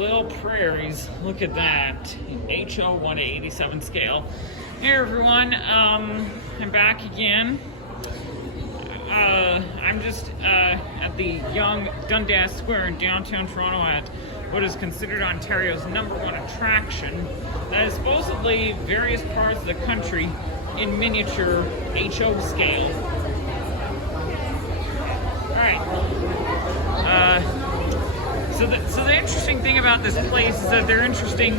Little Prairies. Look at that. HO 1/87 scale. Hey everyone, I'm back again. I'm just at the Young Dundas Square in downtown Toronto at what is considered Ontario's #1 attraction. That is supposedly various parts of the country in miniature HO scale. Alright. So the interesting thing about this place is that they're interesting.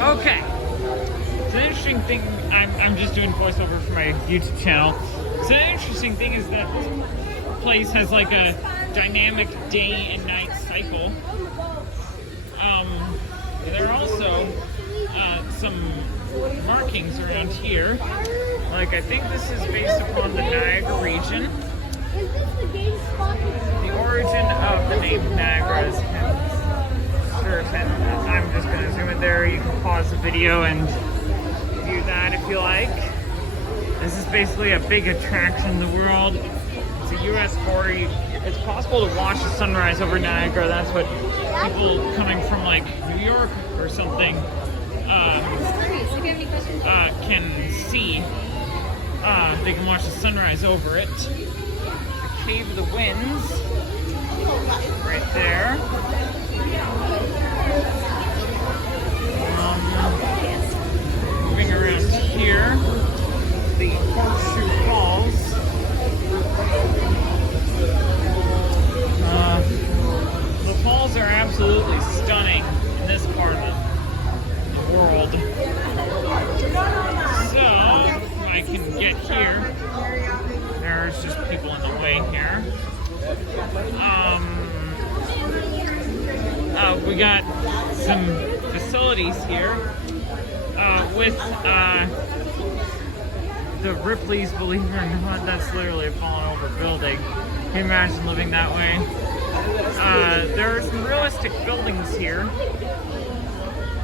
Okay. So the interesting thing, I'm just doing voiceover for my YouTube channel. So the interesting thing is that this place has like a dynamic day and night cycle. There are also some markings around here. Like, I think this is based upon the Niagara region. The origin of the name Niagara is certain. I'm just going to zoom in there. You can pause the video and view that if you like. This is basically a big attraction in the world. It's a U.S. border. It's possible to watch the sunrise over Niagara. That's what people coming from like New York or something can see. They can watch the sunrise over it. The Cave of the Winds, right there. Moving around here, the Horseshoe Falls. The falls are absolutely stunning in this part of the world. So, if I can get here, there's just people in the way here. We got some facilities here with the Ripley's, believe it or not, that's literally a fallen over building. Can you imagine living that way? There are some realistic buildings here.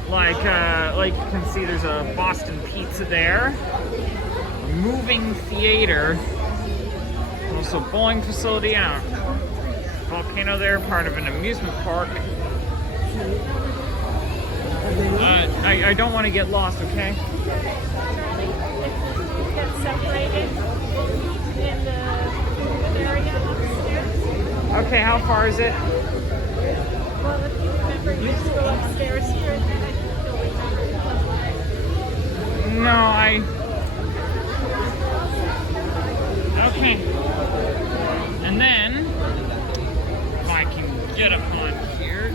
Like you can see, there's a Boston Pizza there. A moving theater. Also bowling facility and a volcano there, part of an amusement park. I don't want to get lost, okay? Get separated in the area upstairs. Okay, how far is it? Well, if you remember, you just go upstairs here and then I think you'll remember. No, Okay. And then, if I can get up on here.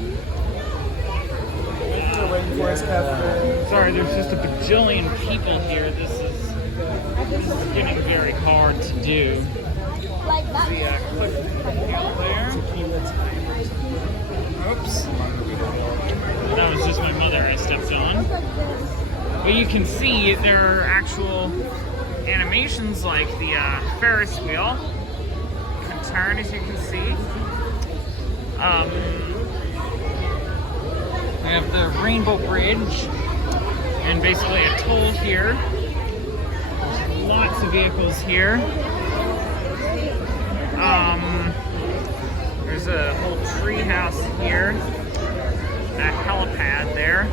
Sorry, there's just a bajillion people here. This is getting very hard to do. The cliff hill there. Oops. That was just my mother I stepped on. But you can see there are actual animations like the Ferris wheel. You can turn, as you can see. We have the Rainbow Bridge and basically a toll here. There's lots of vehicles here. There's a whole tree house here. A helipad there.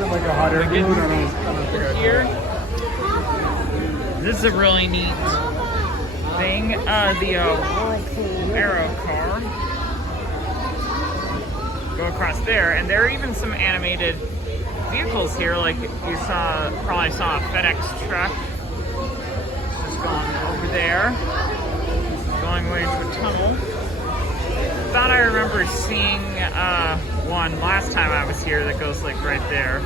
Like a hot air balloon here. This is a really neat thing. The Whirlpool Aero car. Go across there, and there are even some animated vehicles here. Like you probably saw a FedEx truck. It's just going over there, going away to a tunnel. Thought I remember seeing one last time I was here that goes like right there.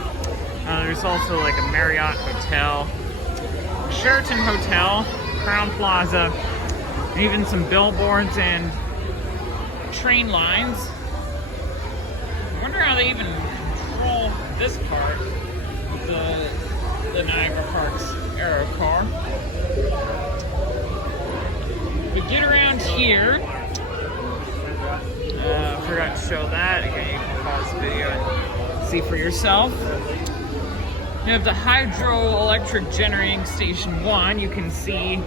There's also like a Marriott hotel, Sheraton Hotel, Crown Plaza, and even some billboards and train lines. I wonder how they even control this part with the Niagara Parks Aero car. But get around here. Forgot to show that. Again, you can pause the video and see for yourself. You have the hydroelectric generating station 1. You can see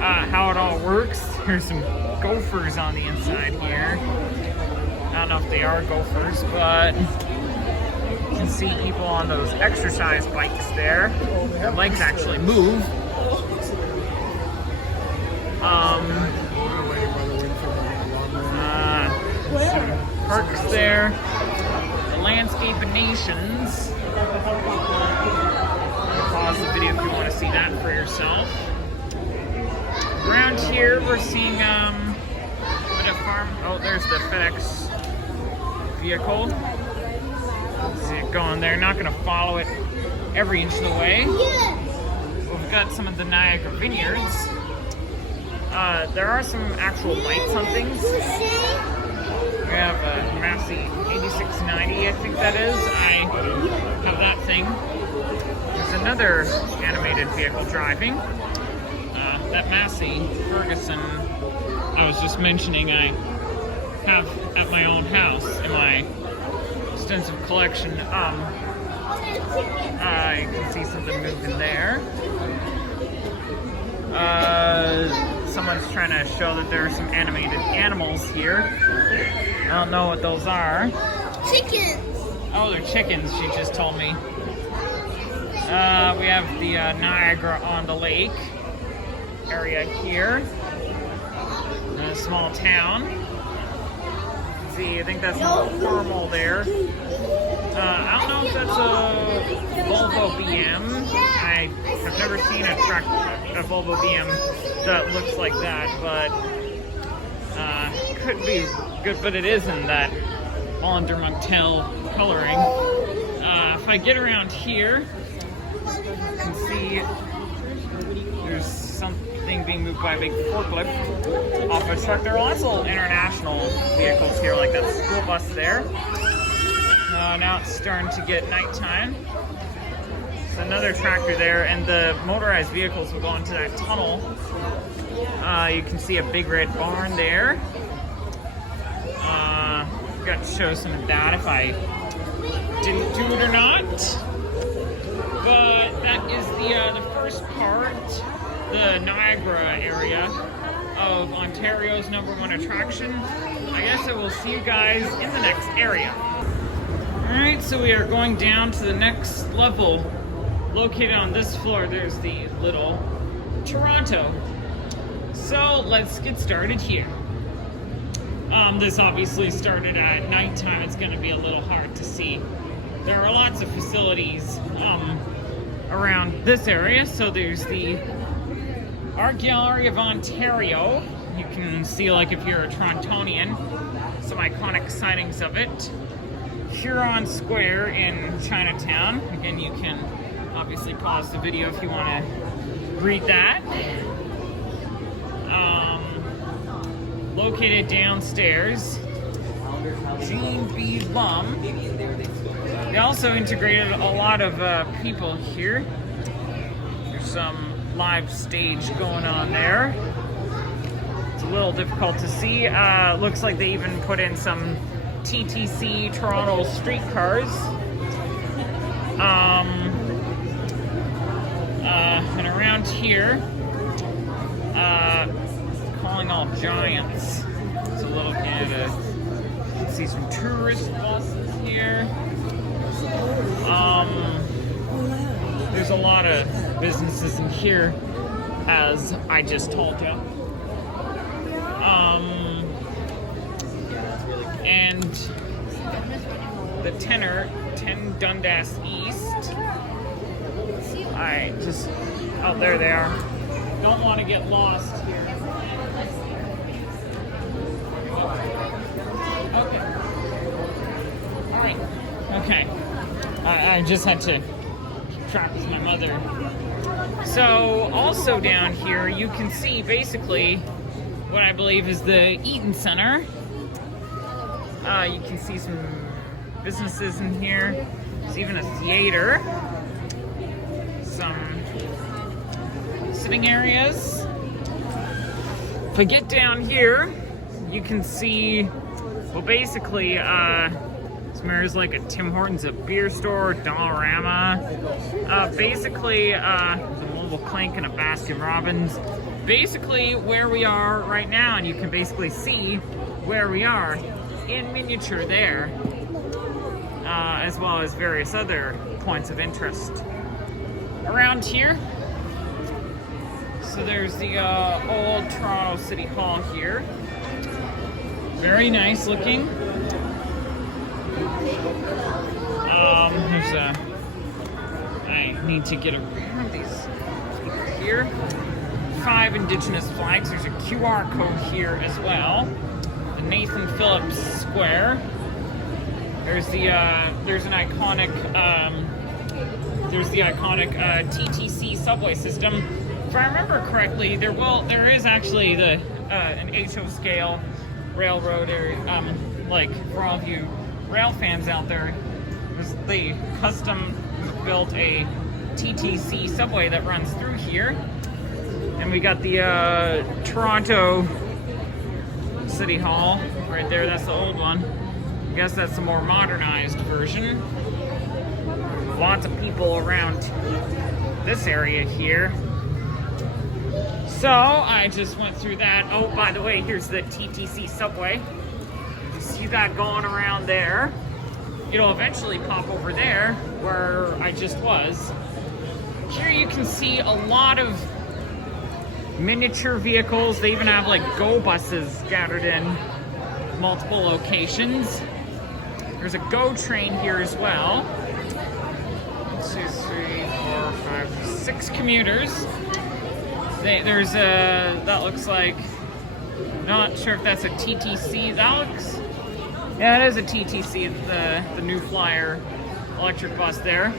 how it all works. There's some gophers on the inside here. I don't know if they are gophers, but you can see people on those exercise bikes there. Their legs actually move. Some parks there. The Landscape of Nations. Pause the video if you want to see that for yourself. Around here, we're seeing a farm. Oh, there's the FedEx vehicle. See it going there. Not going to follow it every inch of the way. We've got some of the Niagara Vineyards. There are some actual lights on things. We have a Massey 8690, I think that is. I have that thing. There's another animated vehicle driving. That Massey Ferguson I was just mentioning I have at my own house in my extensive collection. You can see something moving there. Someone's trying to show that there are some animated animals here. I don't know what those are. Chickens. Oh, they're chickens, she just told me. We have the Niagara on the Lake area here. In a small town. See, I think that's Carmel there. I don't know if that's a Volvo BM. I have never seen a Volvo BM that looks like that, but could be good, but it is in that Hollander Montel coloring. If I get around here, you can see there's something being moved by a big forklift off a truck. There are also international vehicles here, like that school bus there. Now it's starting to get nighttime. There's another tractor there, and the motorized vehicles will go into that tunnel. You can see a big red barn there. Got to show some of that if I didn't do it or not. But that is the first part, the Niagara area of Ontario's #1 attraction. I guess I will see you guys in the next area. Alright, so we are going down to the next level. Located on this floor, there's the Little Toronto. So let's get started here. This obviously started at nighttime. It's going to be a little hard to see. There are lots of facilities around this area. So there's the Art Gallery of Ontario. You can see, like, if you're a Torontonian, some iconic sightings of it. Huron Square in Chinatown. Again, you can obviously pause the video if you want to read that. Located downstairs, Jean B. Lum. They also integrated a lot of people here. There's some live stage going on there. It's a little difficult to see. Looks like they even put in some TTC Toronto streetcars. And around here, calling all giants. It's a little Canada. You can see some tourist buses here. There's a lot of businesses in here, as I just told you. And the 10 Dundas East. Oh, there they are. Don't want to get lost here. Okay. All right. Okay. I just had to keep track with my mother. So, also down here, you can see basically what I believe is the Eaton Center. You can see some businesses in here. There's even a theater. Some sitting areas. If I get down here, you can see, well, basically, it's Smears like a Tim Hortons, a beer store, Dollarama. Basically, there's a Mobile Clink and a Baskin Robbins. Basically, where we are right now, and you can basically see where we are in miniature there, as well as various other points of interest around here. So there's the old Toronto City Hall here. Very nice looking. I need to get around these here. 5 Indigenous flags. There's a QR code here as well. The Nathan Phillips Square. There's the there's an iconic TTC subway system. If I remember correctly, there is actually an HO scale railroad area, like for all of you rail fans out there, they custom built a TTC subway that runs through here. And we got the Toronto City Hall right there. That's the old one. I guess that's the more modernized version. Lots of people around this area here. So I just went through that. Oh, by the way, here's the TTC subway. You see that going around there. It'll eventually pop over there where I just was. Here you can see a lot of miniature vehicles. They even have like go buses scattered in multiple locations. There's a go train here as well. 1, 2, 3, 4, 5, 6 commuters. There's a, that looks like, not sure if that's a TTC. That looks, yeah, it is a TTC. It's the New Flyer electric bus there.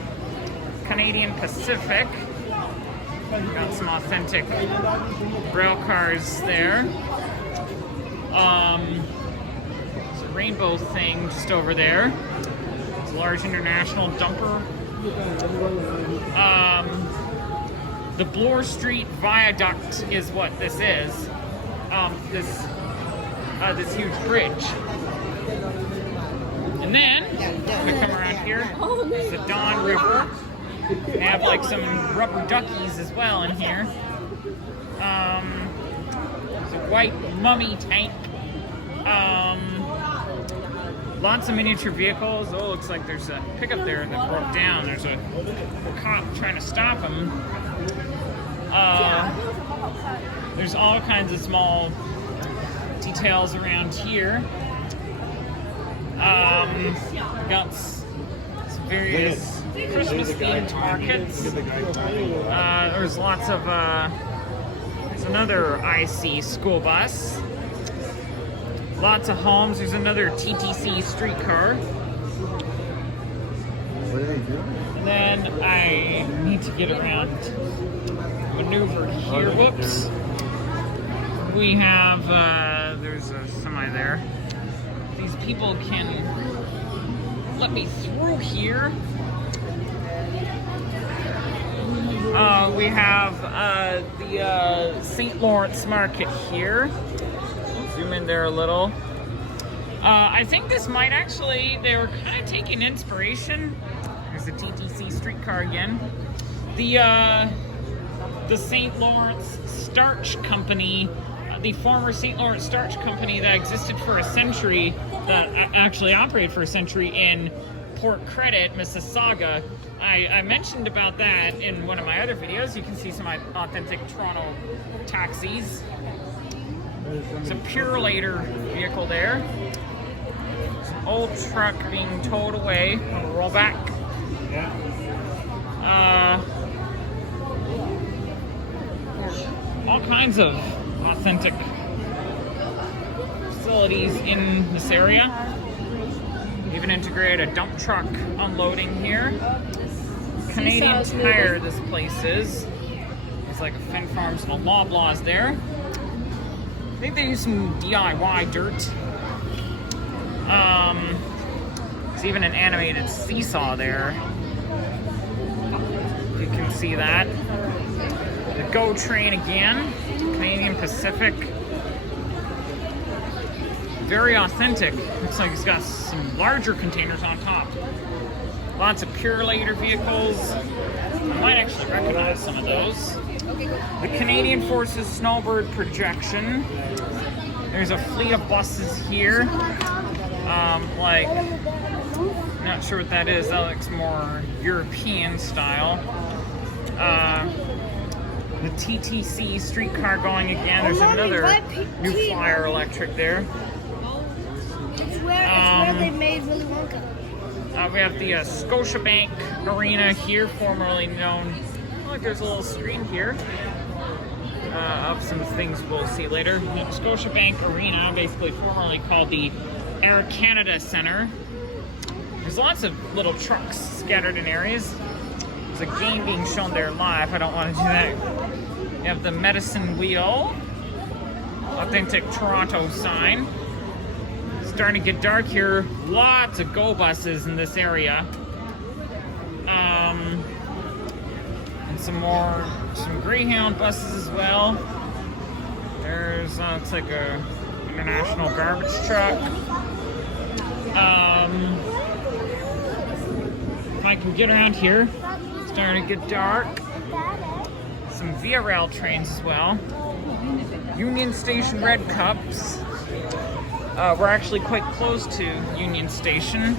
Canadian Pacific. Got some authentic rail cars there. There's a rainbow thing just over there. It's a large international dumper. The Bloor Street Viaduct is what this is. This huge bridge. And then, I'm gonna come around here. It's the Don River. They have like some rubber duckies as well in here. There's a white mummy tank. Lots of miniature vehicles. Oh, looks like there's a pickup there that broke down. There's a cop trying to stop him. There's all kinds of small details around here. Got some various Christmas themed markets. There's lots of, there's another IC school bus. Lots of homes. There's another TTC streetcar. What are they doing? And then I need to get around, maneuver here. Whoops. We have, there's a semi there. These people can let me through here. We have the St. Lawrence Market here. Zoom in there a little. I think this might actually, they were kind of taking inspiration. There's the TTC streetcar again. The St. Lawrence Starch Company, the former St. Lawrence Starch Company that existed for a century, that actually operated for a century in Port Credit, Mississauga. I mentioned about that in one of my other videos. You can see some authentic Toronto taxis. It's a Purelator vehicle there. It's an old truck being towed away on a rollback. All kinds of authentic facilities in this area. Even integrated a dump truck unloading here. Canadian Tire, this place is. It's like a Fen Farms and a Loblaws there. I think they use some DIY dirt. There's even an animated seesaw there. You can see that. The GO train again. Canadian Pacific. very authentic. Looks like it's got some larger containers on top. Lots of Purelator vehicles. I might actually recognize some of those. The Canadian Forces Snowbird projection. There's a fleet of buses here. Like, not sure what that is. That looks more European style. The TTC streetcar going again. There's another new Flyer electric there. It's where they made Willy Wonka. We have the Scotiabank Arena here, formerly known. Look, there's a little screen here of some things we'll see later. The Scotiabank Arena, basically formerly called the Air Canada Center. There's lots of little trucks scattered in areas. There's a game being shown there live. I don't want to do that. You have the Medicine Wheel, authentic Toronto sign. Starting to get dark here. Lots of go buses in this area. And some Greyhound buses as well. There's looks like a international garbage truck. If I can get around here, it's starting to get dark. Some Via Rail trains as well. Union Station Red Cups. We're actually quite close to Union Station.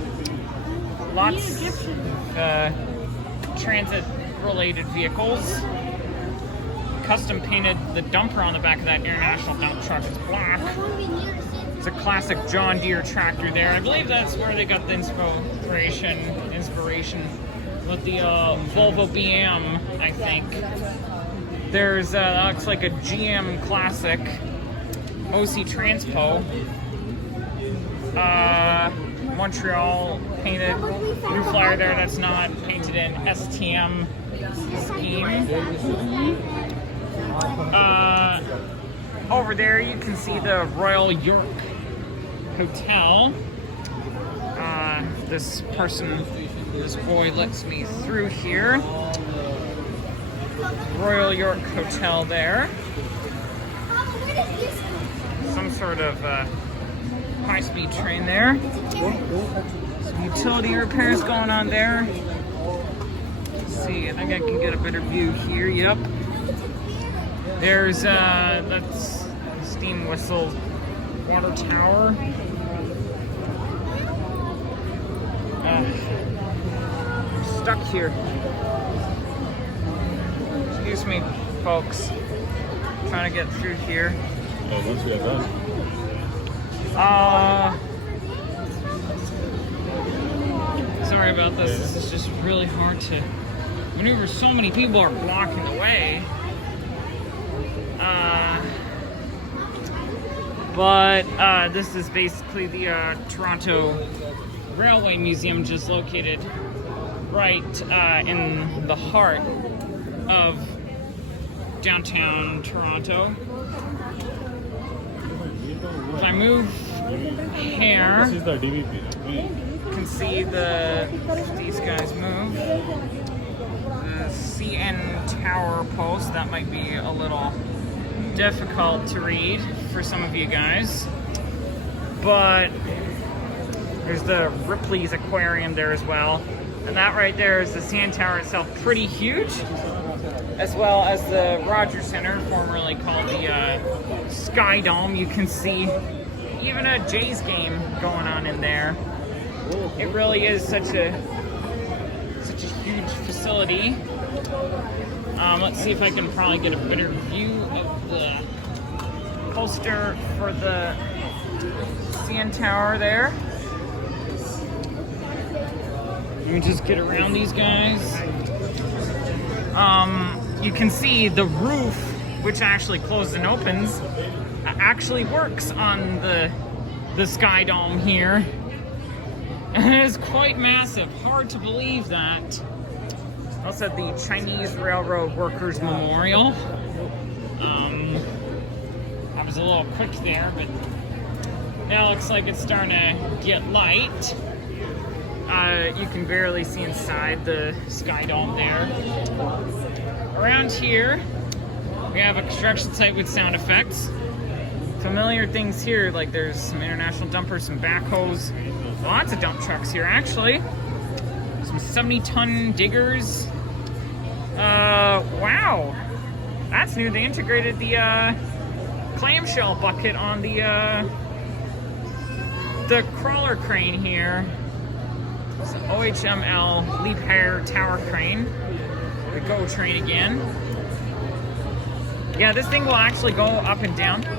Lots of transit-related vehicles. Custom painted the dumper on the back of that international dump truck. It's black. It's a classic John Deere tractor there. I believe that's where they got the inspiration with the Volvo BM, I think. There's looks like a GM Classic OC Transpo. Montreal painted new Flyer there that's not painted in STM scheme. Over there you can see the Royal York Hotel. This boy lets me through here. Royal York Hotel there. Some sort of high-speed train there. Some utility repairs going on there. Let's see, I think I can get a better view here. Yep. There's that's steam whistle water tower. I'm stuck here. Excuse me, folks. Trying to get through here. Oh, once we got done. Sorry about this. This is just really hard to maneuver. So many people are blocking the way. But this is basically the Toronto Railway Museum, just located right in the heart of downtown Toronto. If I move here, This is the DVP. you can see these guys move. The CN Tower post, that might be a little difficult to read for some of you guys. But there's the Ripley's Aquarium there as well. And that right there is the CN Tower itself, pretty huge. As well as the Rogers Center, formerly called the Sky Dome. You can see even a Jays game going on in there. It really is such a huge facility. Let's see if I can probably get a better view of the poster for the CN Tower there. Let me just get around these guys. You can see the roof, which actually closes and opens, actually works on the Sky Dome here. And it is quite massive. Hard to believe that. Also the Chinese Railroad Workers Memorial. I was a little quick there, but now it looks like it's starting to get light. You can barely see inside the Sky Dome there. Around here, we have a construction site with sound effects. familiar things here, like there's some international dumpers, some backhoes, lots of dump trucks here actually. Some 70-ton diggers. Wow, that's new. They integrated the clamshell bucket on the crawler crane here. It's an OHML leap higher tower crane. The GO train again. Yeah, this thing will actually go up and down. You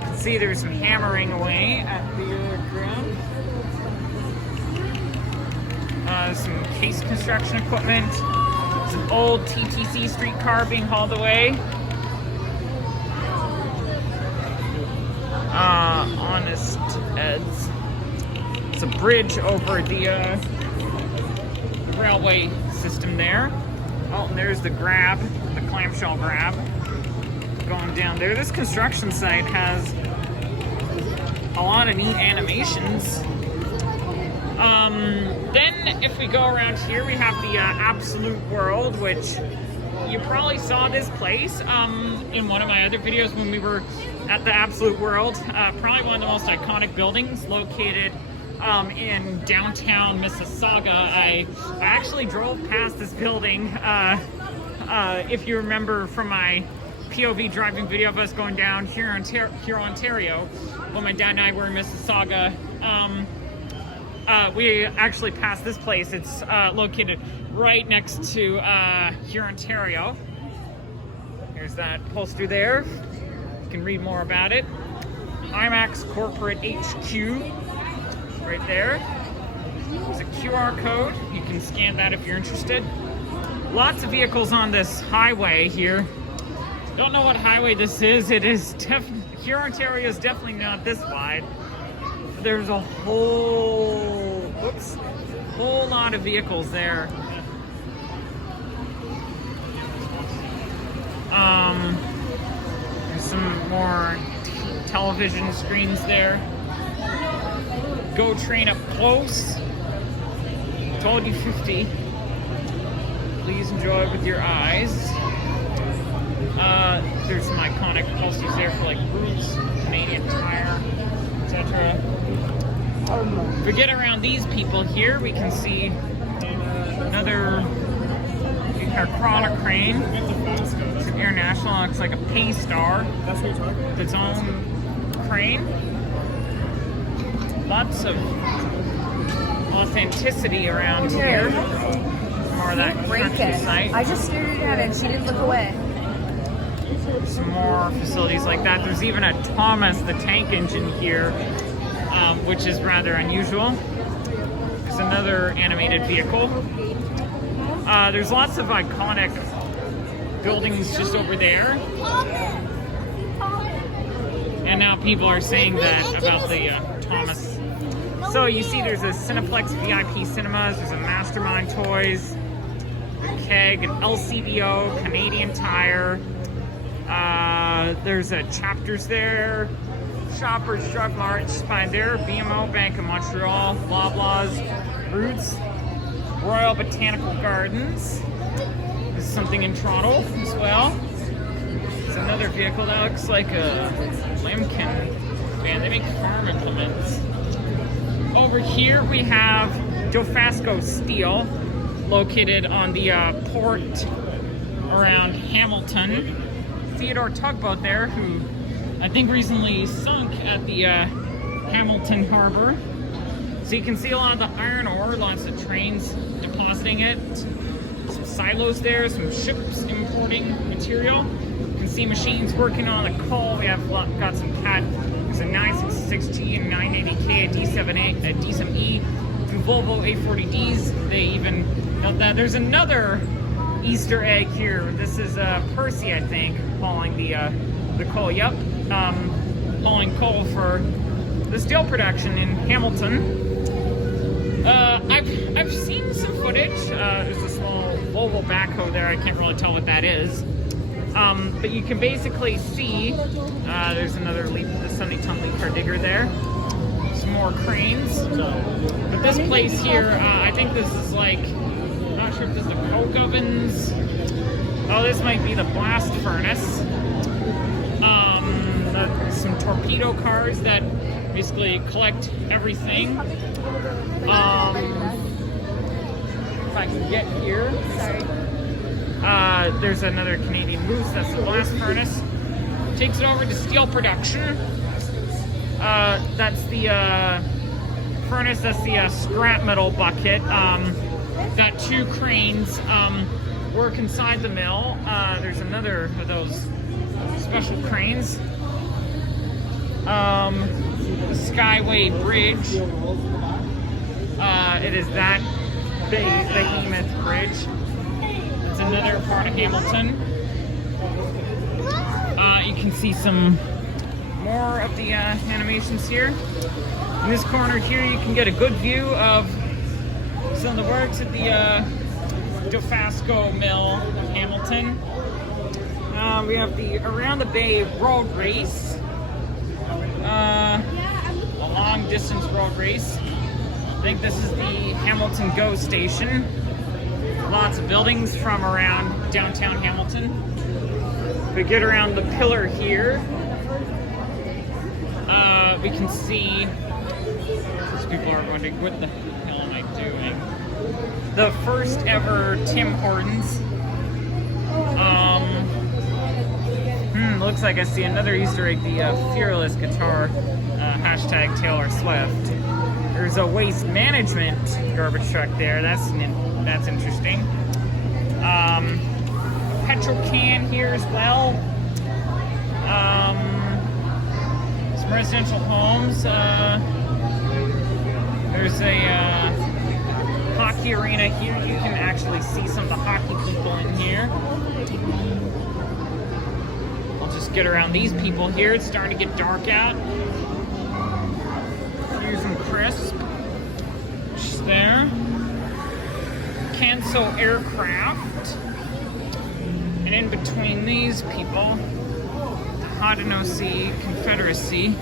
can see there's some hammering away at the ground. Some case construction equipment. Some old TTC streetcar being hauled away. Honest Ed's. It's a bridge over the railway system there. Oh, and there's the grab, the clamshell grab going down there. This construction site has a lot of neat animations. Then if we go around here, we have the Absolute World, which you probably saw this place in one of my other videos when we were at the Absolute World. Probably one of the most iconic buildings located in downtown Mississauga. I actually drove past this building, if you remember from my POV driving video of us going down here in Ontario, when my dad and I were in Mississauga. We actually passed this place. It's located right next to here, Ontario. Here's that poster there. You can read more about it. IMAX Corporate HQ, right there. There's a QR code. You can scan that if you're interested. Lots of vehicles on this highway here. Don't know what highway this is. It is here, Ontario is definitely not this wide. There's a whole lot of vehicles there. There's some more television screens there. GO train up close. Told you 50. Please enjoy with your eyes. There's some iconic posters there for like Roots, Canadian Tire, etc. If we get around these people here, we can see another crawler crane. It's an international, looks like a Paystar. That's what you're talking about? With its own crane. Lots of authenticity around here. More of that country site. I just stared at it and she didn't look away. Some more facilities like that. There's even a Thomas the Tank Engine here, which is rather unusual. There's another animated vehicle. There's lots of iconic buildings just over there. And now people are saying that about the Thomas. So you see there's a Cineplex VIP Cinemas, there's a Mastermind Toys, a Keg, an LCBO, Canadian Tire. There's a Chapters there, Shoppers Drug Mart by there, BMO, Bank of Montreal, Loblaws, Roots, Royal Botanical Gardens. There's something in Toronto as well. It's another vehicle that looks like a Limkin van. They make farm implements. Over here we have Dofasco Steel, located on the port around Hamilton. Theodore Tugboat there, who I think recently sunk at the Hamilton Harbor. So you can see a lot of the iron ore, lots of trains depositing it. Some silos there, some ships importing material. You can see machines working on the coal. We have got some CAT. There's a 966G and 980K, a D7A, a D7E, two Volvo A40Ds. They even note that there's another Easter egg here. This is Percy, I think, hauling the coal. Yep, hauling coal for the steel production in Hamilton. I've seen some footage. There's a small Volvo backhoe there. I can't really tell what that is. But you can basically see there's another the 70-ton leaf car digger there. Some more cranes. But this place here, I think this is like, I'm not sure if this is the coke ovens. Oh, this might be the blast furnace. some torpedo cars that basically collect everything. If I can get here. Sorry. There's another Canadian Moose. That's the blast furnace. Takes it over to steel production. That's the furnace. That's the scrap metal bucket. Got 2 cranes work inside the mill. There's another of those special cranes. The Skyway Bridge. It is that big behemoth bridge. It's another part of Hamilton. You can see some more of the animations here. In this corner here, you can get a good view of some of the works at the Dofasco Mill of Hamilton. We have the Around the Bay road race, a long distance road race. I think this is the Hamilton GO station. Lots of buildings from around downtown Hamilton. We get around the pillar here. We can see, these people are wondering, what the hell am I doing? The first ever Tim Hortons. Looks like I see another Easter egg, the Fearless guitar, hashtag Taylor Swift. There's a waste management garbage truck there. That's interesting. A petrol can here as well. Some residential homes. There's a hockey arena here. You can actually see some of the hockey people in here. I'll just get around these people here. It's starting to get dark out. Here's some crisp. Just there. Canso Aircraft. And in between these people, the Haudenosaunee Confederacy.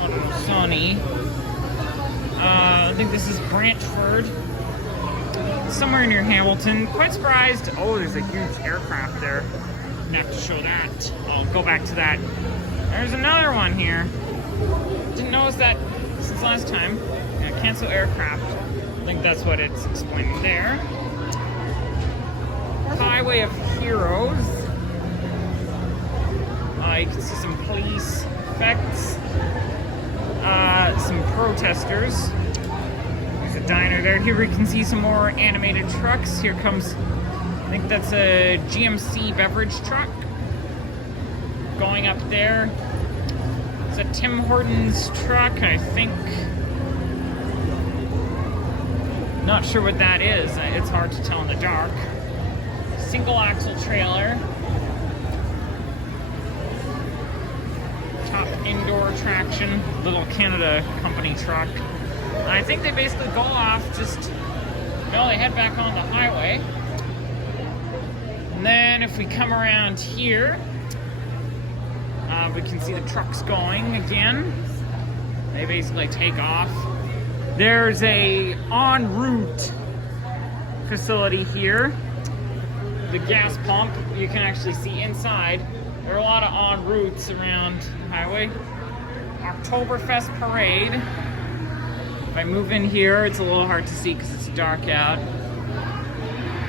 Haudenosaunee. I think this is Branchford. Somewhere near Hamilton. Quite surprised. Oh, there's a huge aircraft there. I'm gonna have to show that. I'll go back to that. There's another one here. Didn't notice that since last time. Cancel aircraft. I think that's what it's explaining there. Highway of Heroes. You can see some police effects. Some protesters. There's a diner there. Here we can see some more animated trucks. Here comes, I think that's a GMC beverage truck. Going up there. It's a Tim Hortons truck, I think. Not sure what that is. It's hard to tell in the dark. Single axle trailer. Top indoor traction. Little Canada company truck. I think they basically go off just, they head back on the highway. And then if we come around here, we can see the trucks going again. They basically take off. There's a en route facility here. The gas pump, you can actually see inside. There are a lot of en routes around the highway. Oktoberfest parade. If I move in here, it's a little hard to see because it's dark out.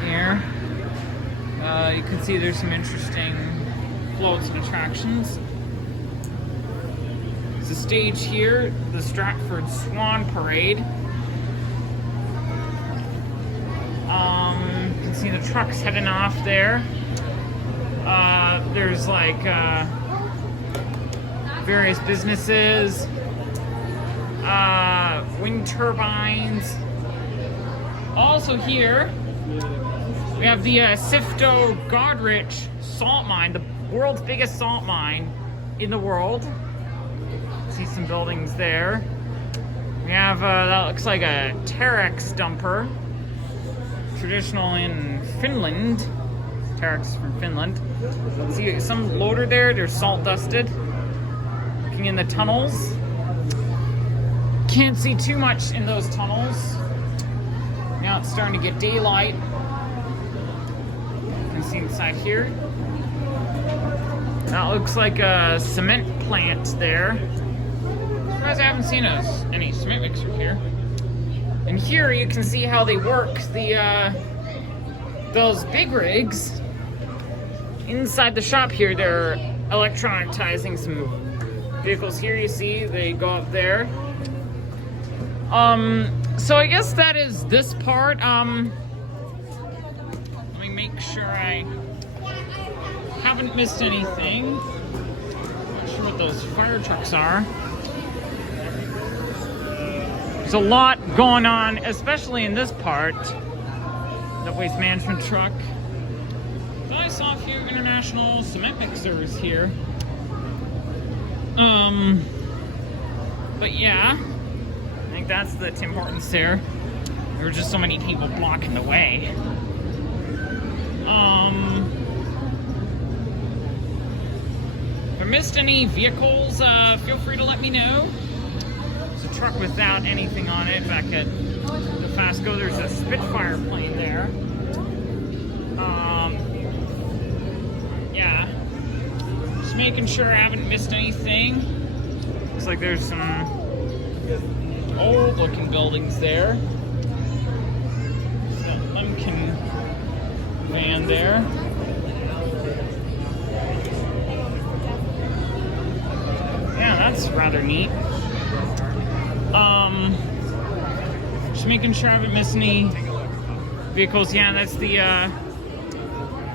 Here. You can see there's some interesting floats and attractions. There's a stage here, the Stratford Swan Parade. You can see the trucks heading off there. There's like various businesses, wind turbines. Also here, we have the Sifto Godrich salt mine, the world's biggest salt mine in the world. See some buildings there. We have, that looks like a Terex dumper. Traditional in Finland. Terex from Finland. See some loader there, they're salt dusted. Looking in the tunnels. Can't see too much in those tunnels. Now it's starting to get daylight. You can see inside here. That looks like a cement plant there. Surprised I haven't seen any cement mixer here. And here you can see how they work those big rigs. Inside the shop here, they're electronicizing some vehicles. Here you see they go up there. So I guess that is this part. Let me make sure I haven't missed anything. Not sure what those fire trucks are. There's a lot going on, especially in this part. The waste management truck. So I saw a few international cement mixers here. But yeah, I think that's the Tim Hortons there. There were just so many people blocking the way. If I missed any vehicles, feel free to let me know. There's a truck without anything on it back at the Fasco. There's a Spitfire plane there. Yeah. Just making sure I haven't missed anything. Looks like there's some old looking buildings there. There's that Lumpkin van there. Yeah, that's rather neat. Just making sure I haven't missed any vehicles. Yeah, that's the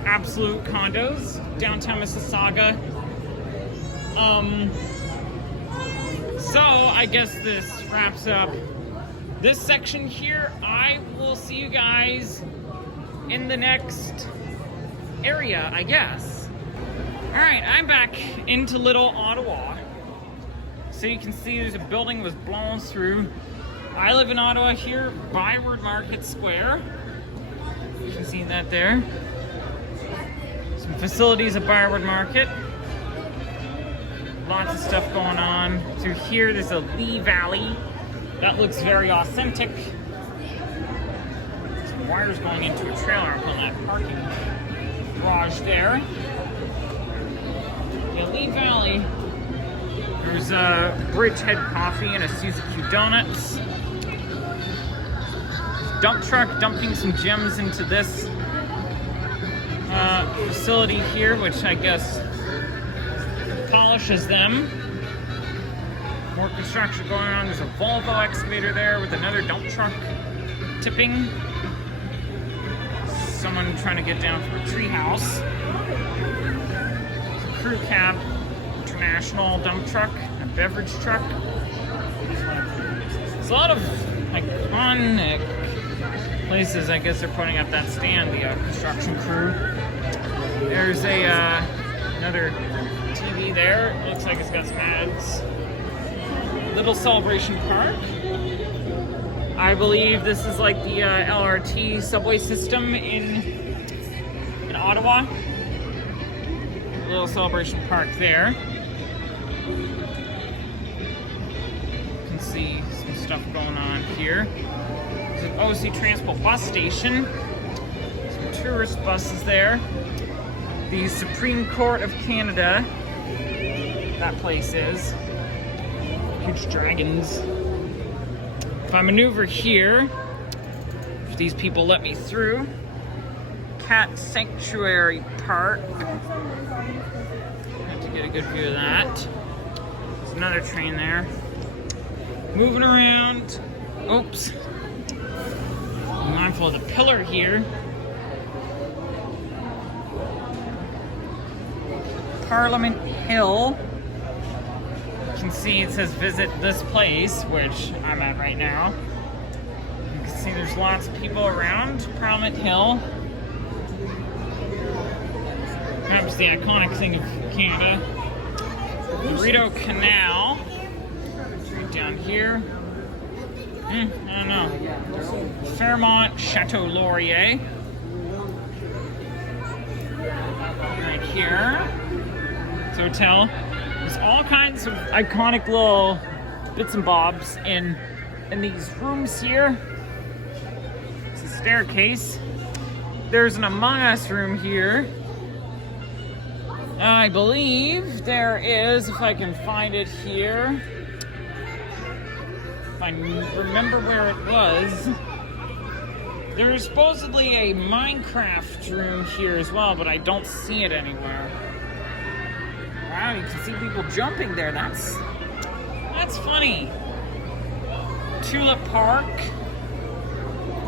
Absolute Condos, downtown Mississauga. So I guess this wraps up this section here. I will see you guys in the next area, I guess. All right, I'm back into Little Ottawa. So you can see there's a building was blown through. I live in Ottawa here, Byward Market Square. You can see that there. Some facilities at Byward Market. Lots of stuff going on. Through here, there's a Lee Valley. That looks very authentic. Some wires going into a trailer up on that parking garage there. Yeah, Lee Valley. There's a Bridgehead Coffee and a Suzy Q Donuts. Dump truck dumping some gems into this facility here, which I guess polishes them. More construction going on. There's a Volvo excavator there with another dump truck tipping. Someone trying to get down from a treehouse. Crew cab, international dump truck, a beverage truck. There's a lot of iconic places. I guess they're putting up that stand, the construction crew. There's another TV there. Looks like it's got some ads. Little Celebration Park. I believe this is like the LRT subway system in Ottawa. Little Celebration Park there. You can see some stuff going on here. There's an OC Transport bus station. Some tourist buses there. The Supreme Court of Canada. That place is. Huge dragons. If I maneuver here, if these people let me through, Cat Sanctuary Park. Have to get a good view of that. There's another train there. Moving around. Oops. I'm mindful of the pillar here. Parliament Hill. You can see it says visit this place, which I'm at right now. You can see there's lots of people around Parliament Hill. Perhaps the iconic thing of Canada. The Rideau Canal. Right down here. I don't know. Fairmont Chateau Laurier. Right here. It's a hotel. There's all kinds of iconic little bits and bobs in these rooms here. It's a staircase. There's an Among Us room here. I believe there is, if I can find it here, if I remember where it was, there is supposedly a Minecraft room here as well, but I don't see it anywhere. Wow, you can see people jumping there. That's funny. Tulip Park.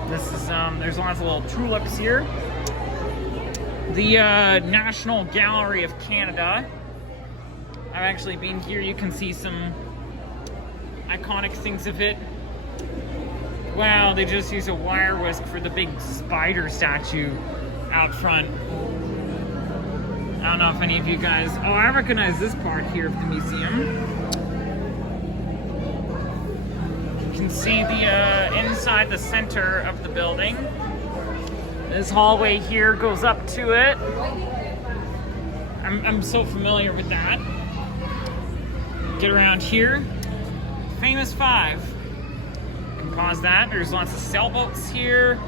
This is there's lots of little tulips here. The National Gallery of Canada. I've actually been here. You can see some iconic things of it. Wow, they just use a wire whisk for the big spider statue out front. I don't know if any of you guys... Oh, I recognize this part here of the museum. You can see the inside the center of the building. This hallway here goes up to it. I'm so familiar with that. Get around here. Famous Five. You can pause that. There's lots of sailboats here.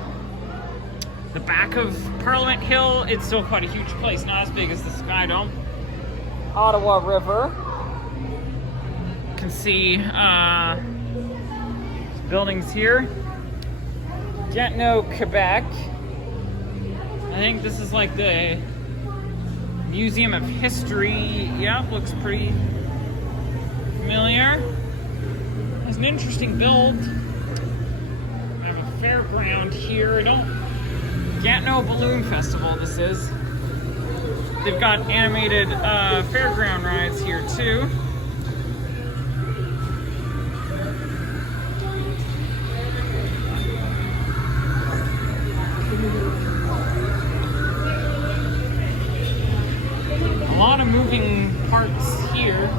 The back of Parliament Hill, it's still quite a huge place, not as big as the Sky Dome. Ottawa River. You can see buildings here. Gatineau, Quebec. I think this is like the Museum of History. Yeah, looks pretty familiar. It's an interesting build. I have a fairground here. Gatineau Balloon Festival, this is. They've got animated fairground rides here too. A lot of moving parts here.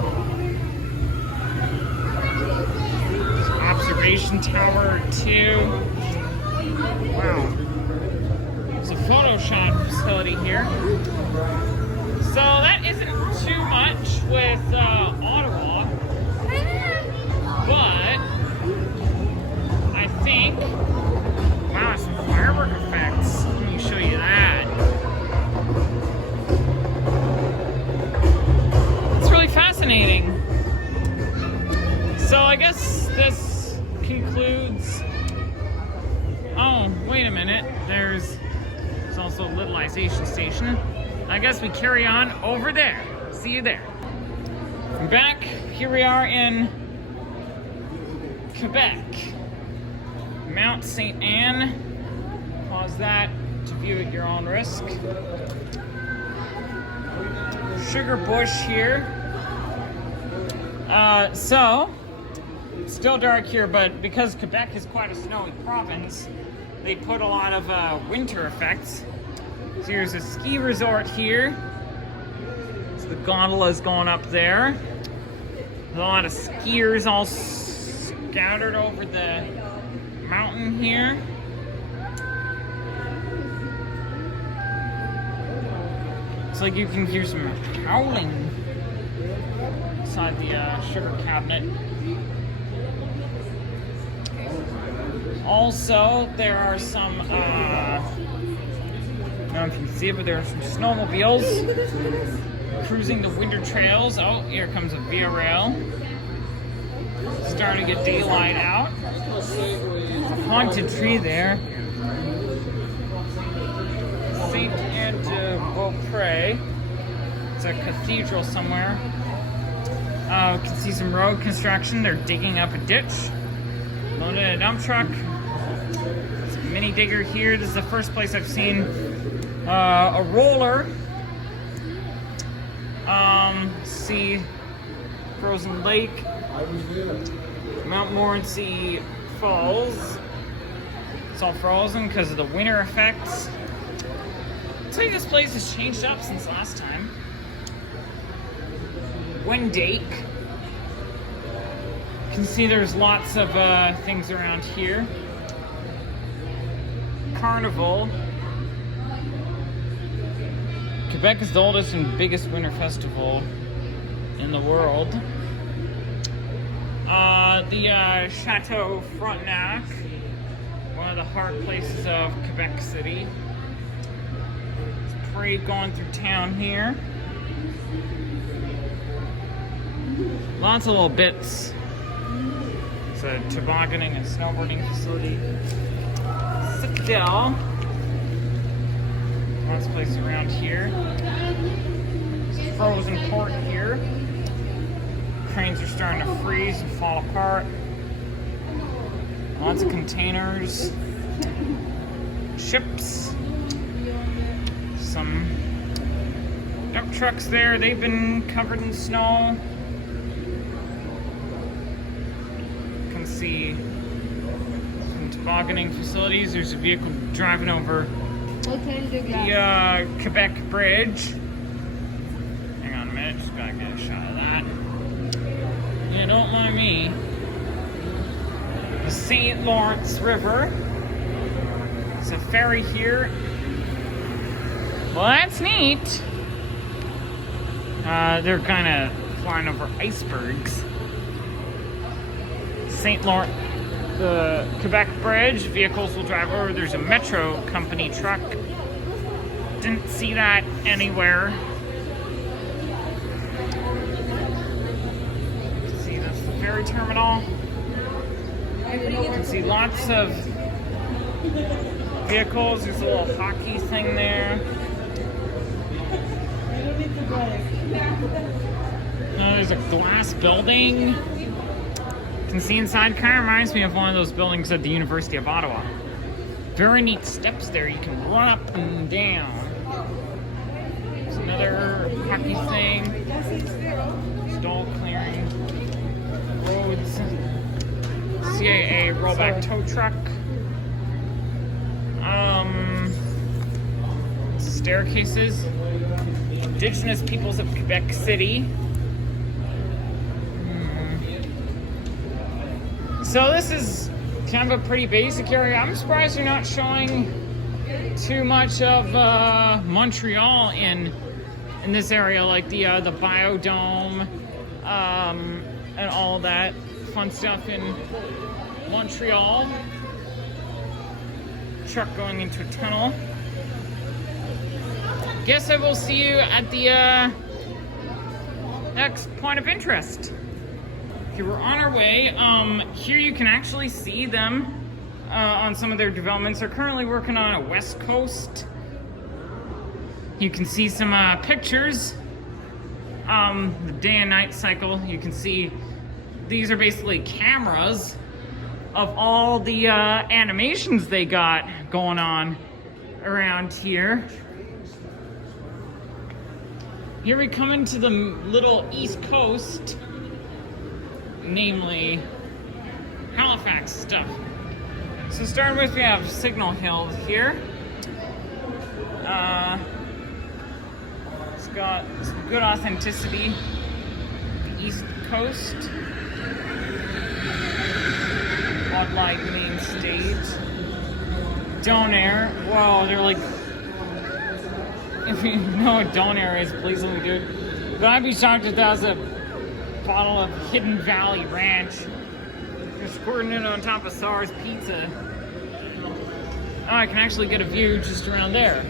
Observation tower too. Wow. It's a photo shop facility here. So that isn't too much with Ottawa, but I think, wow, some firework effects. Let me show you that. It's really fascinating. So I guess this concludes. Oh, wait a minute. There's also a littleization station. I guess we carry on over there. See you there. We're back. Here we are in Quebec. Mount St. Anne. Pause that to view at your own risk. Sugar bush here. So, still dark here, but because Quebec is quite a snowy province, they put a lot of winter effects. So here's a ski resort here. So the gondola's going up there. There's a lot of skiers all scattered over the mountain here. It's like you can hear some howling inside the sugar cabinet. Also, there are some, I don't know if you can see it, but there are some snowmobiles cruising the winter trails. Oh, here comes a Via Rail. Starting to get daylight out. There's a haunted tree there. Saint Anne de Beaupré. It's a cathedral somewhere. You can see some road construction. They're digging up a ditch. Loaded a dump truck. There's a mini digger here. This is the first place I've seen a roller. See Frozen Lake, Mount Morency Falls. It's all frozen because of the winter effects. I'll tell you, this place has changed up since last time. Wendake. You can see there's lots of things around here. Carnival. Quebec is the oldest and biggest winter festival in the world. The Chateau Frontenac, one of the heart places of Quebec City. There's a parade going through town here. Lots of little bits. It's a tobogganing and snowboarding facility. Citadel. Lots of places around here. Frozen port here. Trains are starting to freeze and fall apart. Lots of containers. Ships. Some dump trucks there. They've been covered in snow. You can see some tobogganing facilities. There's a vehicle driving over the Quebec Bridge. Hang on a minute, just gotta get a shot of that. Yeah, don't mind me. The St. Lawrence River. There's a ferry here. Well, that's neat. They're kind of flying over icebergs. St. Lawrence, the Quebec Bridge. Vehicles will drive over. There's a metro company truck. Didn't see that anywhere. See the ferry terminal. You can see lots of vehicles. There's a little hockey thing there. There's a glass building. You can see inside. Kind of reminds me of one of those buildings at the University of Ottawa. Very neat steps there. You can run up and down. There's another hockey thing. Stall clearing. Roads. CAA rollback tow truck. Staircases. Indigenous peoples of Quebec City. So this is kind of a pretty basic area. I'm surprised they're not showing too much of Montreal in this area, like the Biodome and all that fun stuff in Montreal. Truck going into a tunnel. Guess I will see you at the next point of interest. Okay, we're on our way. Here you can actually see them on some of their developments. They're currently working on a West Coast. You can see some pictures. The day and night cycle. You can see these are basically cameras of all the animations they got going on around here. Here we come into the little East Coast, namely Halifax stuff. So starting with, we have Signal Hill here. It's got some good authenticity. The East Coast. Bud Light main stage. Donair. Whoa, they're like, if you know what Donair is, please let me do it. But I'd be shocked if that was a bottle of Hidden Valley Ranch. You're squirting it on top of SARS pizza. Oh, I can actually get a view just around there.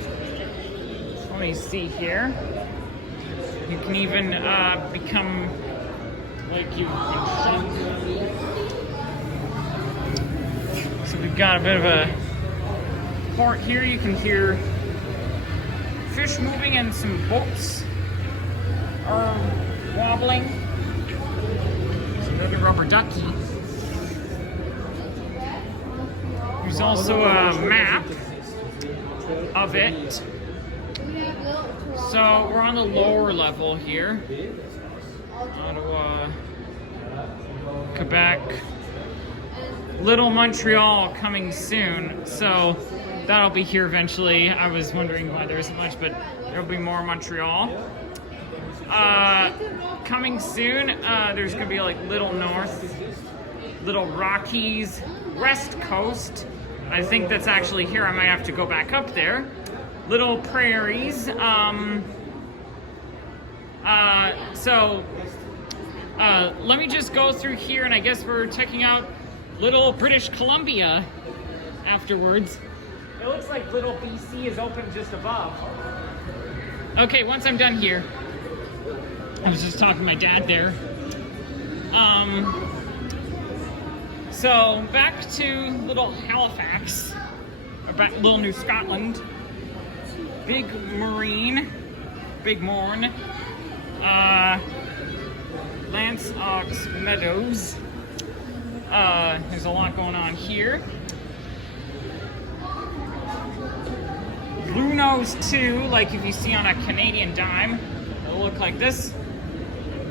Let me see here. You can even become like you. So we've got a bit of a port here. You can hear fish moving and some boats are wobbling. There's another rubber ducky. There's also a map of it. So we're on the lower level here. Ottawa, Quebec, Little Montreal coming soon. So that'll be here eventually. I was wondering why there isn't much, but there'll be more Montreal. Coming soon, there's gonna be like Little North, Little Rockies, West Coast. I think that's actually here. I might have to go back up there. Little Prairies. Let me just go through here, and I guess we're checking out Little British Columbia afterwards. It looks like Little BC is open just above. Okay, once I'm done here. I was just talking to my dad there. So back to little Halifax, or back little New Scotland. Big Morn, Lance Ox Meadows. There's a lot going on here. Blue Nose 2, like if you see on a Canadian dime, it'll look like this.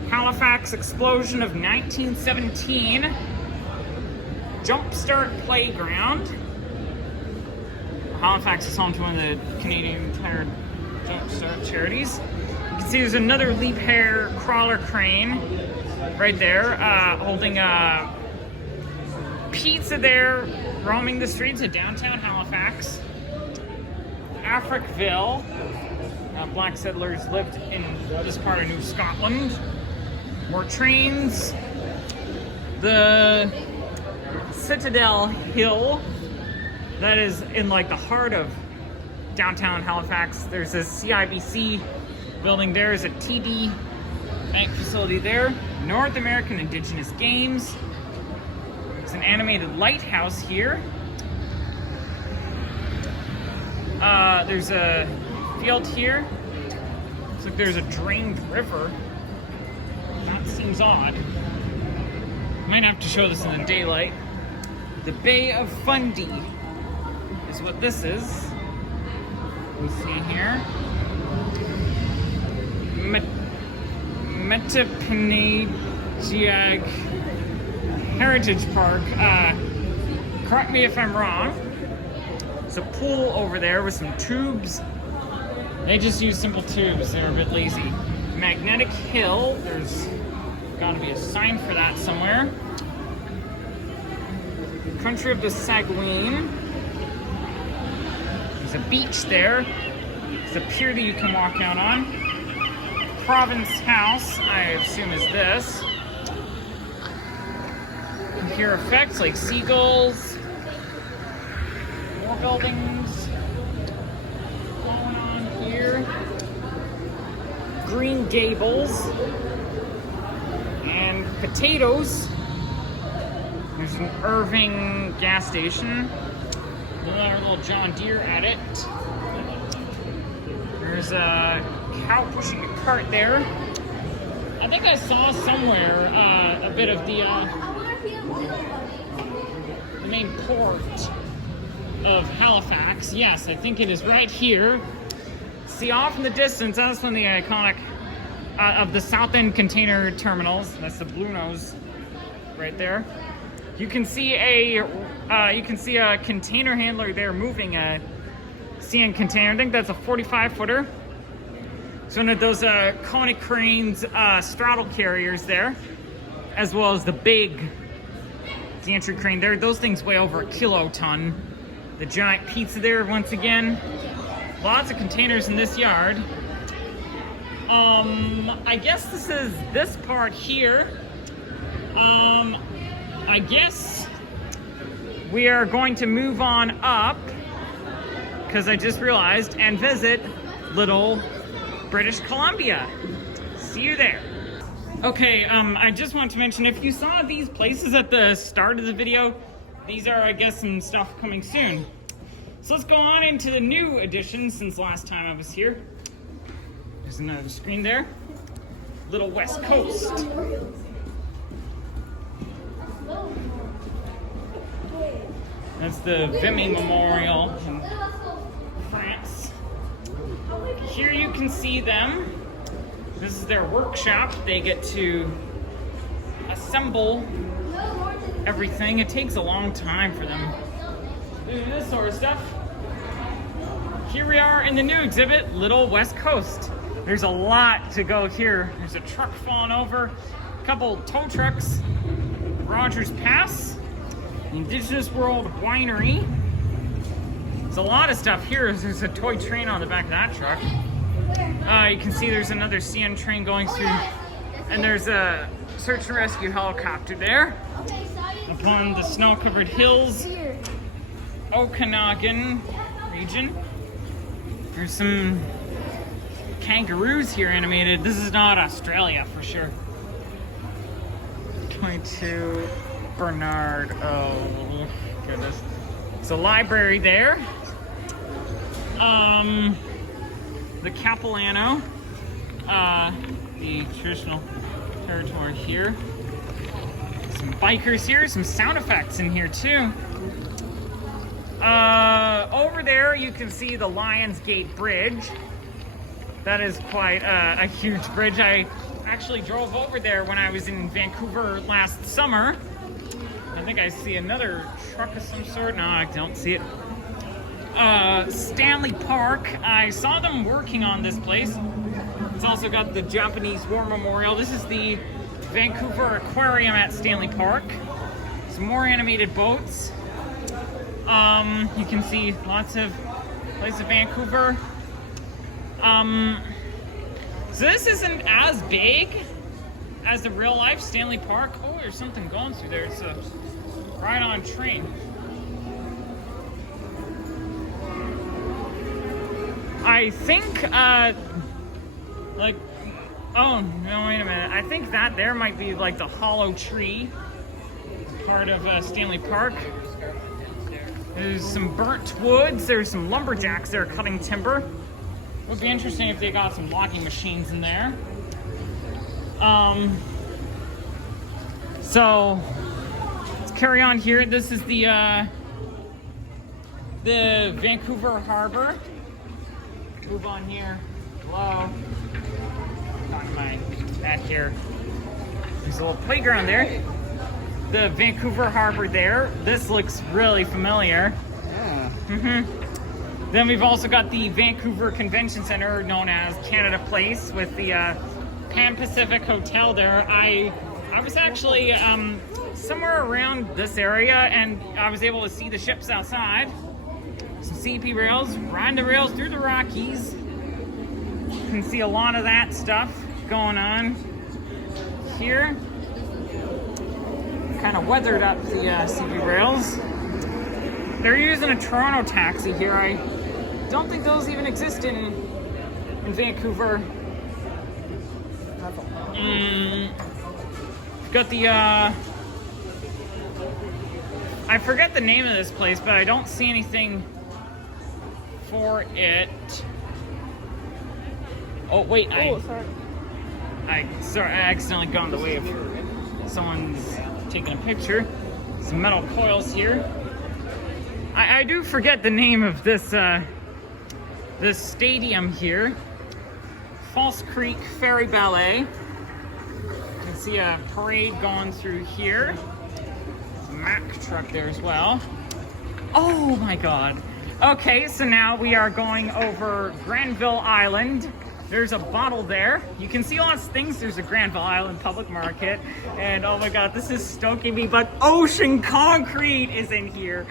Halifax Explosion of 1917. Jumpstart Playground. Halifax is home to one of the Canadian Tire Jumpstart charities. You can see there's another leap hair crawler crane right there, holding a pizza there, roaming the streets of downtown Halifax. Africville. Black settlers lived in this part of New Scotland. More trains. The Citadel Hill, that is in like the heart of downtown Halifax. There's a CIBC building there. There's a TD Bank facility there. North American Indigenous Games. There's an animated lighthouse here. There's a field here. Looks like there's a drained river. That seems odd. Might have to show this in the daylight. The Bay of Fundy is what this is. You can see here. Metapanagaea Heritage Park. Correct me if I'm wrong. There's a pool over there with some tubes. They just use simple tubes. They're a bit lazy. Magnetic Hill. There's got to be a sign for that somewhere. Country of the Saguin. There's a beach there. There's a pier that you can walk out on. Province House, I assume is this. Computer effects like seagulls. More buildings going on here. Green Gables. And potatoes. There's an Irving gas station. Another little John Deere at it. There's a cow pushing a cart there. I think I saw somewhere a bit of the main port of Halifax. Yes, I think it is right here. See off in the distance, that's one of the iconic of the South End container terminals. That's the Blue Nose right there. You can see a container handler there moving a CN container. I think that's a 45-footer. It's one of those Konecranes straddle carriers there, as well as the big gantry crane there. Those things weigh over a kiloton. The giant pizza there once again. Lots of containers in this yard. I guess this is this part here. I guess we are going to move on up, because I just realized, and visit little British Columbia. See you there. Okay, I just want to mention, if you saw these places at the start of the video, these are, I guess, some stuff coming soon. So let's go on into the new edition since last time I was here. There's another screen there. Little West Coast. That's the Vimy Memorial in France. Here you can see them. This is their workshop. They get to assemble everything. It takes a long time for them to do this sort of stuff. Here we are in the new exhibit, Little West Coast. There's a lot to go here. There's a truck falling over, a couple tow trucks, Rogers Pass, Indigenous World Winery. There's a lot of stuff here. There's a toy train on the back of that truck. You can see there's another CN train going through, and there's a search and rescue helicopter there. Upon the snow-covered hills, Okanagan region. There's some kangaroos here animated. This is not Australia for sure. 22 Bernard. Oh goodness. It's a library there. The Capilano. The traditional territory here. Some bikers here, some sound effects in here too. Over there you can see the Lions Gate Bridge. That is quite a huge bridge. I actually drove over there when I was in Vancouver last summer. I think I see another truck of some sort. No, I don't see it. Stanley Park. I saw them working on this place. It's also got the Japanese War Memorial. This is the Vancouver Aquarium at Stanley Park. Some more animated boats. You can see lots of places of Vancouver. So this isn't as big as the real life Stanley Park. Oh, there's something going through there. It's a ride-on train. I think, like, oh, no, wait a minute. I think that there might be like the hollow tree part of Stanley Park. There's some burnt woods. There's some lumberjacks there cutting timber. It would be interesting if they got some logging machines in there. So let's carry on here. This is the Vancouver Harbor. Move on here. Hello. On my back here. There's a little playground there. The Vancouver Harbor there. This looks really familiar. Yeah. Then we've also got the Vancouver Convention Center, known as Canada Place, with the Pan Pacific Hotel there. I was actually somewhere around this area, and I was able to see the ships outside. Some CP rails, riding the rails through the Rockies. You can see a lot of that stuff going on here. Kind of weathered up the CP rails. They're using a Toronto taxi here. I don't think those even exist in Vancouver. Got the I forget the name of this place, but I don't see anything for it. Oh wait, I accidentally got in the way of someone's taking a picture. Some metal coils here. I do forget the name of this this stadium here. False Creek Ferry Ballet. You can see a parade going through here. Mack truck there as well. Oh my god. Okay, so now we are going over Granville Island. There's a bottle there. You can see lots of things. There's a Granville Island public market. And oh my god, this is stoking me, but Ocean Concrete is in here.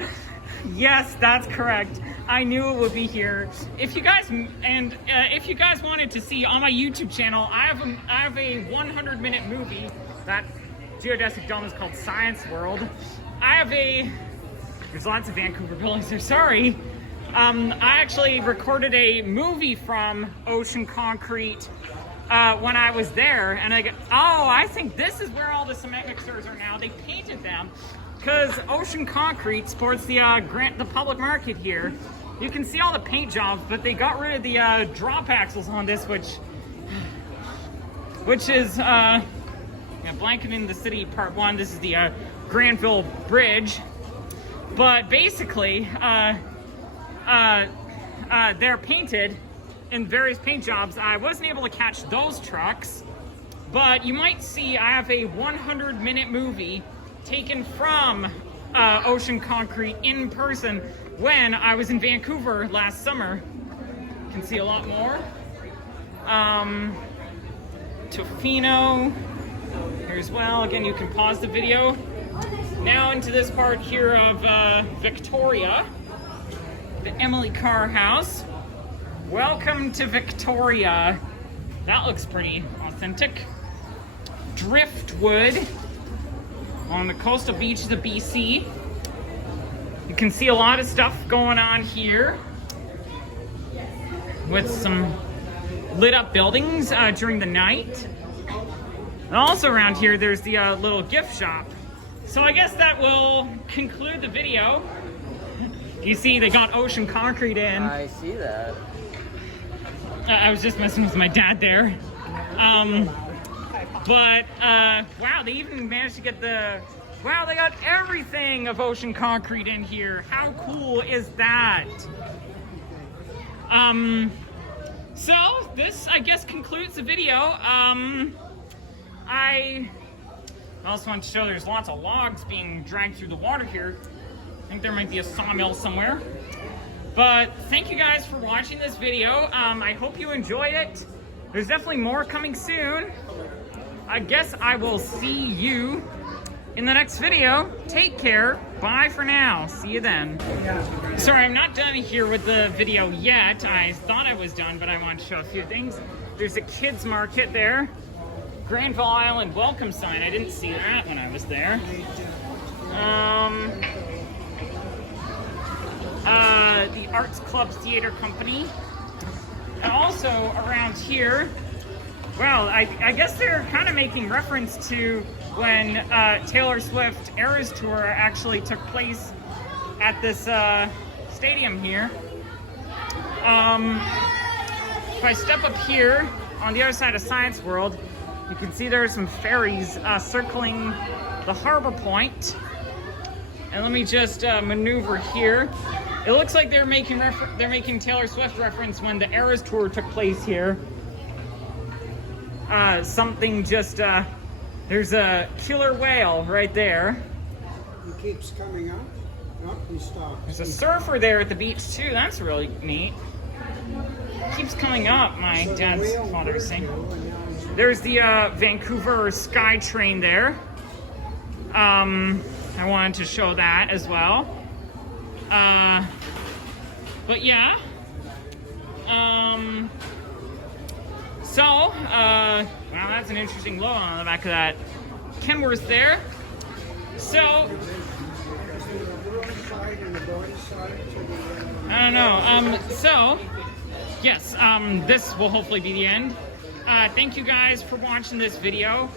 Yes, that's correct. I knew it would be here. If you guys wanted to see on my YouTube channel, I have a 100-minute movie that geodesic dome is called Science World. There's lots of Vancouver buildings there, sorry. I actually recorded a movie from Ocean Concrete when I was there, and I think this is where all the cement mixers are now. They painted them because Ocean Concrete sports the public market here. You can see all the paint jobs, but they got rid of the drop axles on this, which is Blanketing the City Part 1. This is the Granville Bridge. But basically, they're painted in various paint jobs. I wasn't able to catch those trucks, but you might see I have a 100-minute movie taken from Ocean Concrete in person when I was in Vancouver last summer. You can see a lot more. Tofino here as well. Again, you can pause the video. Now into this part here of Victoria, the Emily Carr House. Welcome to Victoria. That looks pretty authentic. Driftwood on the coastal beaches of BC. You can see a lot of stuff going on here with some lit up buildings during the night. And also around here, there's the little gift shop. So I guess that will conclude the video. You see, they got ocean concrete in. I see that. I was just messing with my dad there. Wow, they even managed to get wow, they got everything of ocean concrete in here. How cool is that? So this, I guess, concludes the video. I also want to show there's lots of logs being dragged through the water here. I think there might be a sawmill somewhere. But thank you guys for watching this video. I hope you enjoyed it. There's definitely more coming soon. I guess I will see you in the next video. Take care. Bye for now. See you then. Sorry, I'm not done here with the video yet. I thought I was done, but I want to show a few things. There's a kids market there. Granville Island welcome sign. I didn't see that when I was there. The Arts Club Theater Company. And also around here, well, I guess they're kind of making reference to when Taylor Swift Eras Tour actually took place at this stadium here. If I step up here on the other side of Science World, you can see there are some ferries circling the harbor point. And let me just maneuver here. It looks like they're making Taylor Swift reference when the Eras Tour took place here. Something just, there's a killer whale right there. He keeps coming up. Nope, he stops. There's a surfer there at the beach too. That's really neat. Keeps coming up, my dad's father is saying. There's the Vancouver SkyTrain there. I wanted to show that as well. But yeah. Wow, that's an interesting logo on the back of that Kenworth there. So, I don't know. Yes, this will hopefully be the end. Thank you guys for watching this video.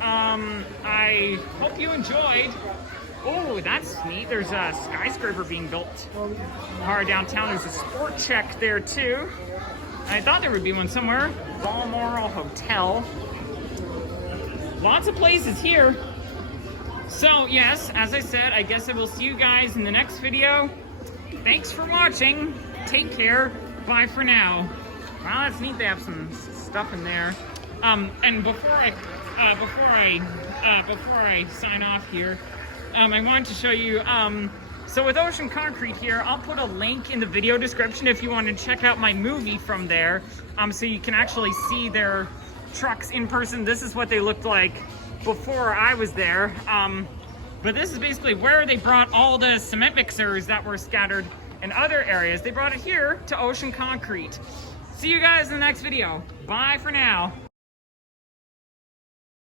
I hope you enjoyed. Oh, that's neat. There's a skyscraper being built hard downtown. There's a Sport Check there too. I thought there would be one somewhere. Balmoral Hotel. Lots of places here. So yes, as I said, I guess I will see you guys in the next video. Thanks for watching. Take care. Bye for now. Wow, that's neat. They have some stuff in there. And before I sign off here, I wanted to show you. So with Ocean Concrete here, I'll put a link in the video description if you want to check out my movie from there. So you can actually see their trucks in person. This is what they looked like before I was there. But this is basically where they brought all the cement mixers that were scattered in other areas. They brought it here to Ocean Concrete. See you guys in the next video. Bye for now.